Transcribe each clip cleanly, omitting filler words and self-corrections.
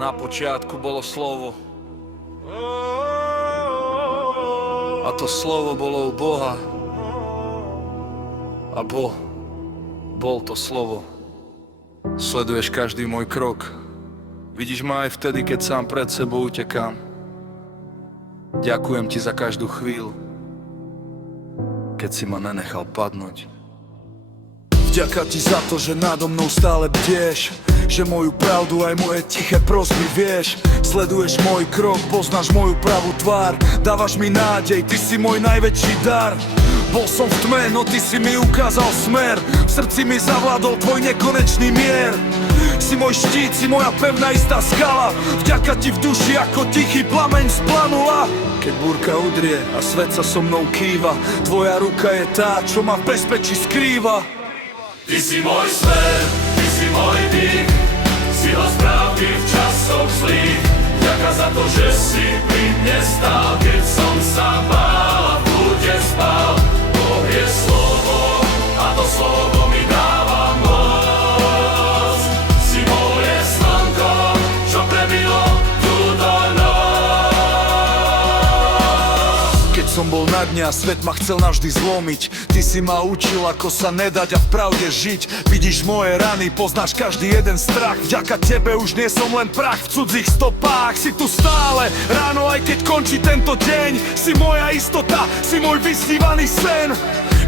Na počiatku bolo slovo. A to slovo bolo u Boha. A bol to slovo. Sleduješ každý môj krok. Vidíš ma aj vtedy, keď sám pred sebou utekám. Ďakujem ti za každú chvíľu, keď si ma nenechal padnúť. Vďaka ti za to, že nado mnou stále bdieš, že moju pravdu aj moje tiché prosby vieš. Sleduješ môj krok, poznáš moju pravú tvár. Dávaš mi nádej, ty si môj najväčší dar. Bol som v tme, no ty si mi ukázal smer. V srdci mi zavládol tvoj nekonečný mier. Si môj štít, si moja pevná istá skala. Vďaka ti v duši ako tichý plameň splanula. Keď búrka udrie a svet sa so mnou kýva, tvoja ruka je tá, čo ma v bezpečí skrýva. Ty si môj smer, ty si môj dých, sila správy v časoch zlých. Ďaká za to, že si pri mne stál, keď som sa bál a v kľude spal. Boh je slovo a to slovo mi dáva moc. Si moje slnko, čo prebilo túto noc. Keď som bol na dne a svet ma chcel navždy zlomiť, ty si ma učil, ako sa nedať a v pravde žiť. Vidíš moje rany, poznáš každý jeden strach. Vďaka tebe už nie som len prach v cudzích stopách. Si tu stále, ráno aj keď končí tento deň. Si moja istota, si môj vysnívaný sen.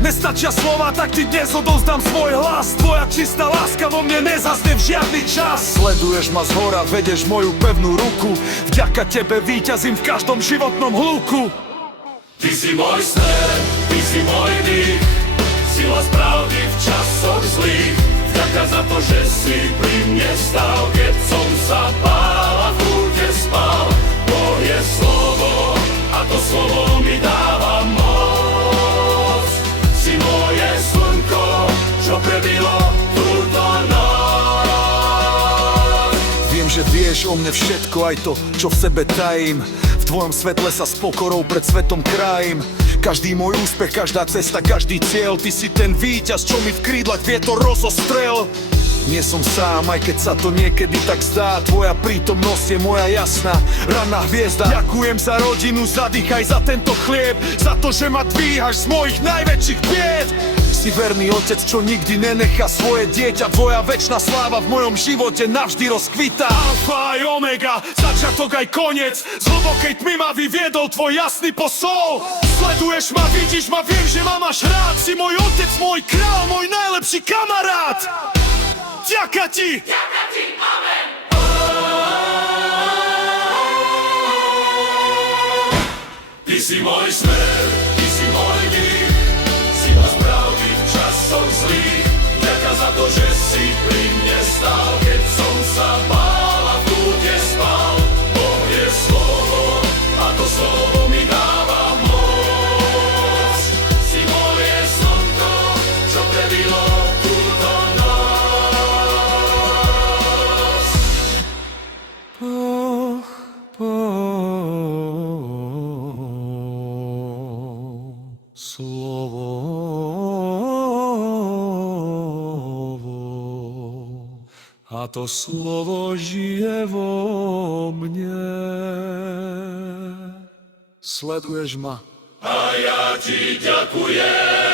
Nestačia slova, tak ti dnes odovzdám svoj hlas. Tvoja čistá láska vo mne nezasne v žiadny čas. Sleduješ ma zhora, vedeš moju pevnú ruku. Vďaka tebe víťazím v každom životnom hluku. Ty si môj smer, ty si môj dých, sila pravdy v časoch zlých. Vďaka za to, že si pri mne stál, keď som sa bál a v kľude spal. Boh je slovo a to slovo mi dáva moc. Si moje slnko, čo prebilo túto noc. Viem, že vieš o mne všetko, aj to, čo v sebe tajím. V tvojom svetle sa s pokorou pred svetom krájim. Každý môj úspech, každá cesta, každý cieľ. Ty si ten víťaz, čo mi v krídlach vietor rozostrel. Nie som sám, aj keď sa to niekedy tak zdá. Tvoja prítomnosť je moja jasná ranná hviezda. Ďakujem za rodinu, za dých, aj za tento chlieb. Za to, že ma dvíhaš z mojich najväčších bied. Si verný otec, čo nikdy nenechá svoje dieťa. Tvoja večná sláva v mojom živote navždy rozkvitá. Alfa aj omega, začiatok aj koniec. Z hlbokej tmy ma vyviedol tvoj jasný posol. Sleduješ ma, vidíš ma, viem, že ma máš rád. Si môj otec, môj král, môj najlepší kamarát. Ďaká ti! Ďaká ti, amen! Ty si môj smer, ty si môj dých, sila pravdy v časoch zlých. Ďaká za to, že si pri mne stál, keď som sa bál a v kľude spal. Boh je slovo a to slovo mi dáva moc. Si moje slnko, čo prebilo túto noc. A to slovo žije vo mne. Sleduješ ma. A ja ti ďakujem.